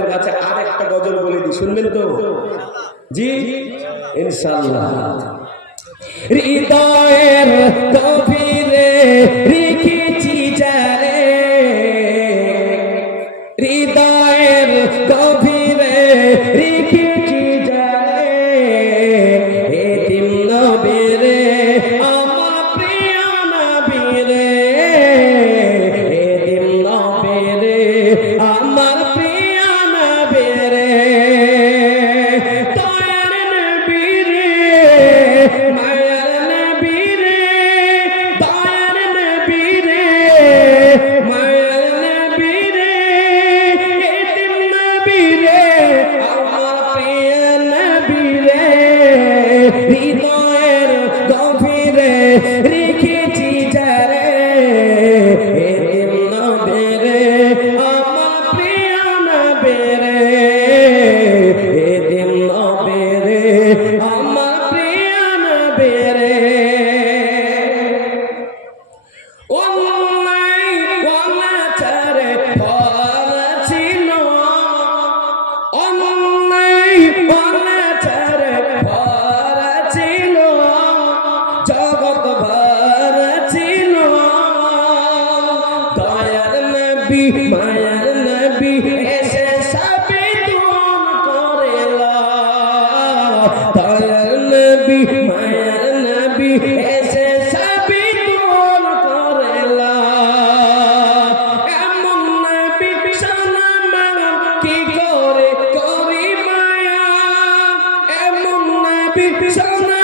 আপনাদের কাছে আর একটা গজল বলে দিই শুনবেন তো? জি ইনশাআল্লাহ। হৃদয়ের গভীরে হৃদয়ের নবী, মায়ার নবী, এসে সবে দূর করেলা। দয়ার নবী, মায়ার নবী, এসে সবে দূর করেলা। এমন নবী সনমান কি করে করি মায়া? এমন নবী সনমান